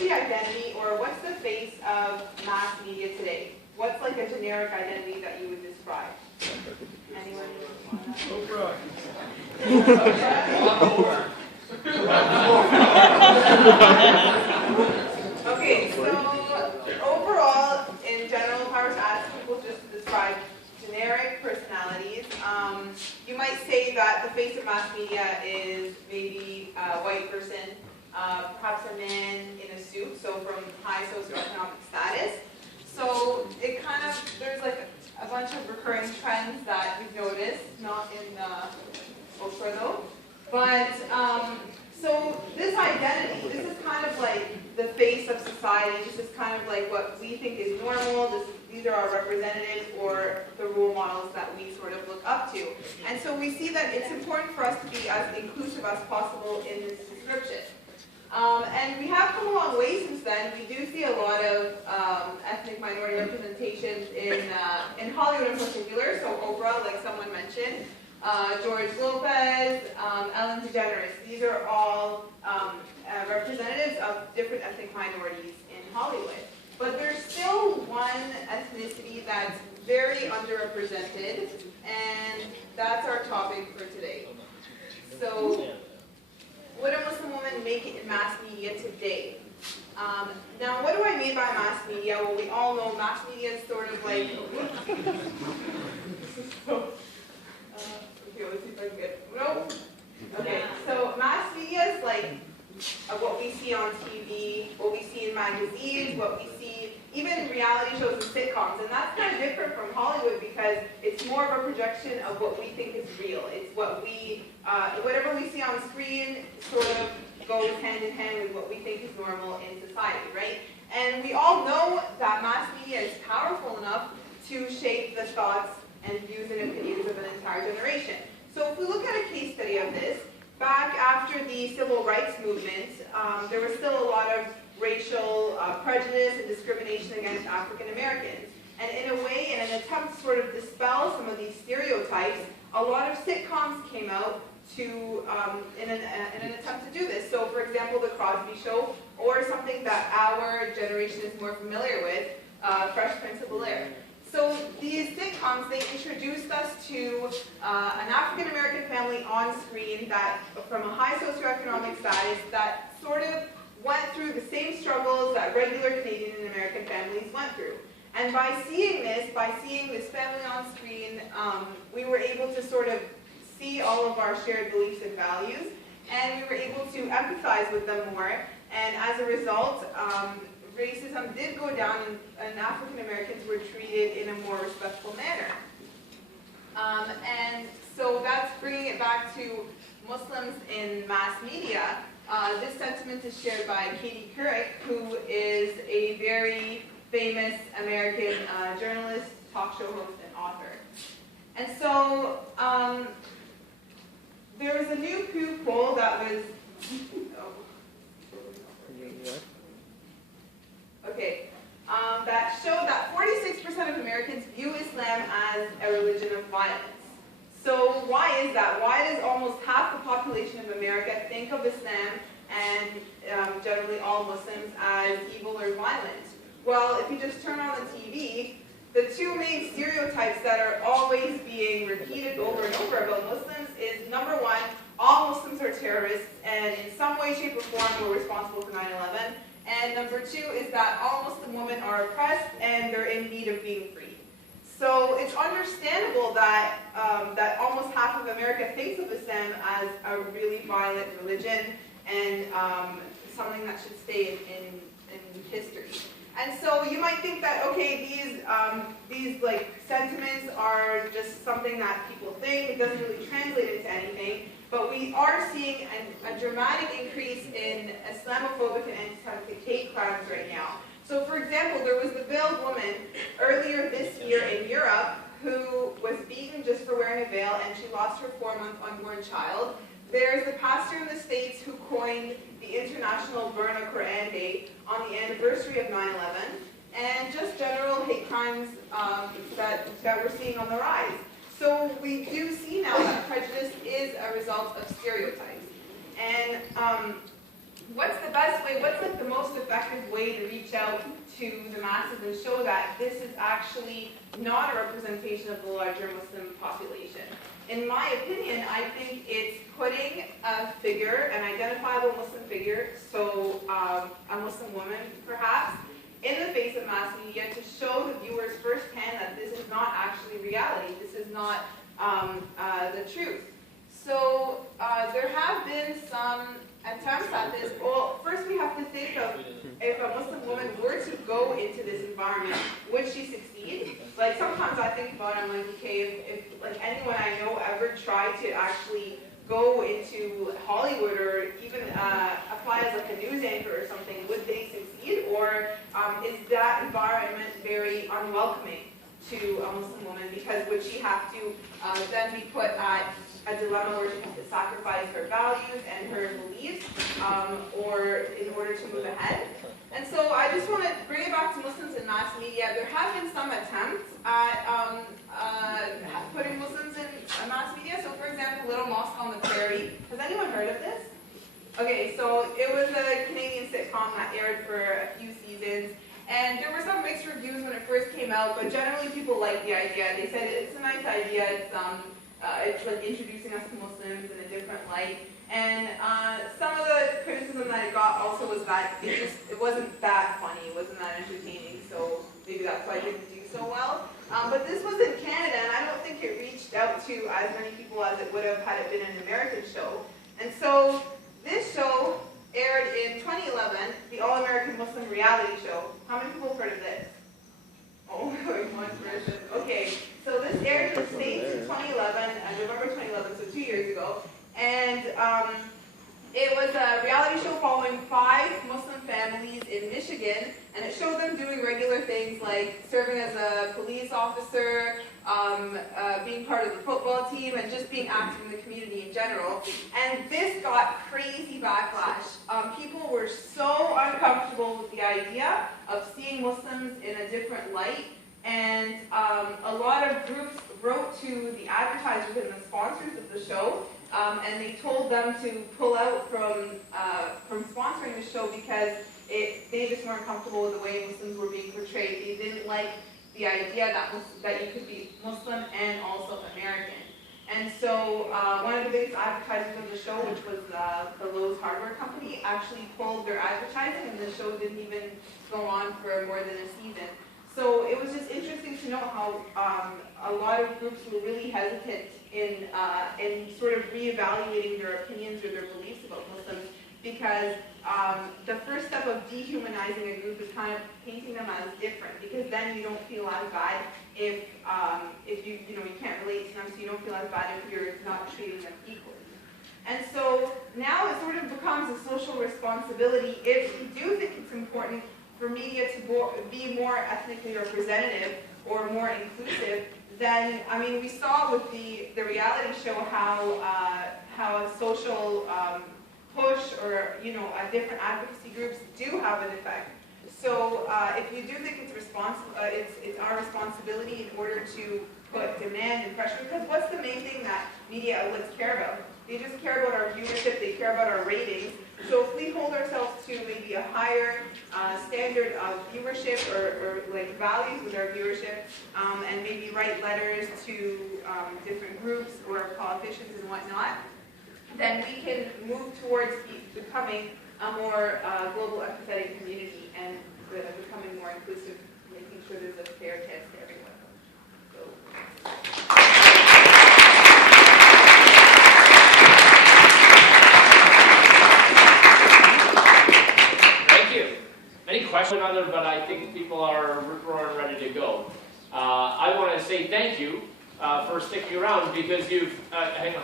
the identity or what's the face of mass media today? What's like a generic identity that you would describe? Anyone? Oprah. Okay, so overall, in general, if I were to ask people just to describe generic personalities, you might say that the face of mass media is maybe a white person, perhaps a man in a suit, so from high socioeconomic status. So it kind of, there's like a bunch of recurring trends that we've noticed, not in Oprah though, but so this identity, this is kind of like the face of society. This is kind of like what we think is normal. These are our representatives or the role models that we sort of look up to. And so we see that it's important for us to be as inclusive as possible in this description. And we have come a long way since then. We do see a lot of ethnic minority representations in Hollywood in particular. So Oprah, like someone mentioned, George Lopez, Ellen DeGeneres. These are all representatives of different ethnic minorities in Hollywood. But there's still one ethnicity that's very underrepresented, and that's our topic for today. So, would a Muslim woman make it in mass media today? Now, what do I mean by mass media? Well, we all know mass media is sort of like... okay, let's see if I can get... Nope. Okay, so mass media is like what we see on TV, what we see in magazines, what we see even in reality shows and sitcoms. And that's kind of different from Hollywood because it's more of a projection of what we think is real. It's what we, whatever we see on screen sort of goes hand in hand with what we think is normal in society, right? And we all know that mass media is powerful enough to shape the thoughts and views and opinions of an entire generation. So if we look at a case study of this, back after the civil rights movement, there was still a lot of racial prejudice and discrimination against African Americans. And in a way, in an attempt to sort of dispel some of these stereotypes, a lot of sitcoms came out to, in an attempt to do this. So for example, The Crosby Show, or something that our generation is more familiar with, Fresh Prince of Bel-Air. So these sitcoms, they introduced us to an African American family on screen that, from a high socioeconomic status, that sort of went through the same struggles that regular Canadian and American families went through. And by seeing this family on screen, we were able to sort of see all of our shared beliefs and values, and we were able to empathize with them more. And as a result, racism did go down, and African Americans were treated in a more respectful manner. And so that's bringing it back to Muslims in mass media. This sentiment is shared by Katie Couric, who is a very famous American journalist, talk show host, and author. And so there was a new Pew poll that was... that showed that 46% of Americans view Islam as a religion of violence. So why is that? Why does almost half the population of America think of Islam and generally all Muslims as evil or violent? Well, if you just turn on the TV, the two main stereotypes that are always being repeated over and over about Muslims is, number one, all Muslims are terrorists and in some way, shape, or form were responsible for 9/11. And number two is that all Muslim women are oppressed and they're in need of being freed. So it's understandable that that almost half of America thinks of Islam as a really violent religion and something that should stay in history. And so you might think that, okay, these like sentiments are just something that people think, it doesn't really translate into anything. But we are seeing a dramatic increase in Islamophobic and anti-Semitic hate crimes right now. So for example, there was the veiled woman earlier this year in Europe who was beaten just for wearing a veil, and she lost her 4-month unborn child. There's the pastor in the States who coined the International Burn a Quran Day on the anniversary of 9/11, and just general hate crimes that we're seeing on the rise. So we do see now that prejudice is a result of stereotypes. And what's the best way, what's like the most effective way to reach out to the masses and show that this is actually not a representation of the larger Muslim population? In my opinion, I think it's putting a figure, an identifiable Muslim figure, so a Muslim woman perhaps, in the face of mass media to show the viewers firsthand that this is not actually reality, this is not the truth. So there have been some attempts at this. Well, first we have to think of if a Muslim woman were to go into this environment, would she succeed? Like sometimes I think about it, I'm like, okay, if like anyone I know ever tried to actually go into Hollywood or even apply as like a news anchor or something, would they succeed? Or is that environment very unwelcoming to a Muslim woman? Because would she have to then be put at a dilemma where she has to sacrifice her values and her beliefs or in order to move ahead? And so I just want to bring it back to Muslims in mass media. There have been some attempts at putting Muslims in mass media. So for example, Little Mosque on the Prairie. Has anyone heard of this? Okay, so it was a Canadian sitcom that aired for a few seasons. And there were some mixed reviews when it first came out, but generally people liked the idea. They said it's a nice idea. It's like introducing us to Muslims in a different light. And some of the criticism that it got also was that it wasn't that funny, it wasn't that entertaining, so maybe that's why it didn't do so well. But this was in Canada, and I don't think it reached out to as many people as it would have had it been an American show. And so this show aired in 2011, the All-American Muslim Reality Show. How many people have heard of this? Oh, like one person. Okay, so this aired in the States in 2011, November 2011, so 2 years ago. And it was a reality show following 5 Muslim families in Michigan, and it showed them doing regular things like serving as a police officer, being part of the football team, and just being active in the community in general. And this got crazy backlash. People were so uncomfortable with the idea of seeing Muslims in a different light, and a lot of groups wrote to the advertisers and the sponsors of the show, and they told them to pull out from sponsoring the show because they just weren't comfortable with the way Muslims were being portrayed. They didn't like the idea that you could be Muslim and also American. And so one of the biggest advertisers of the show, which was the Lowe's hardware company, actually pulled their advertising, and the show didn't even go on for more than a season. So it was just interesting to know how a lot of groups were really hesitant in sort of reevaluating their opinions or their beliefs about Muslims, because the first step of dehumanizing a group is kind of painting them as different, because then you don't feel as bad if you can't relate to them, so you don't feel as bad if you're not treating them equally. And so now it sort of becomes a social responsibility. If we do think it's important for media to be more ethnically representative or more inclusive, then, I mean, we saw with the reality show how a social push or, different advocacy groups do have an effect. So if you do think it's our responsibility in order to put demand and pressure, because what's the main thing that media outlets care about? They just care about our viewership, they care about our ratings. So if we hold ourselves to maybe a higher standard of viewership or like values with our viewership, and maybe write letters to different groups or politicians and whatnot, then we can move towards becoming a more global empathetic community and becoming more inclusive, making sure there's a fair chance to everyone. Any question on it, but I think people are ready to go. I want to say thank you for sticking around because you've, hang on.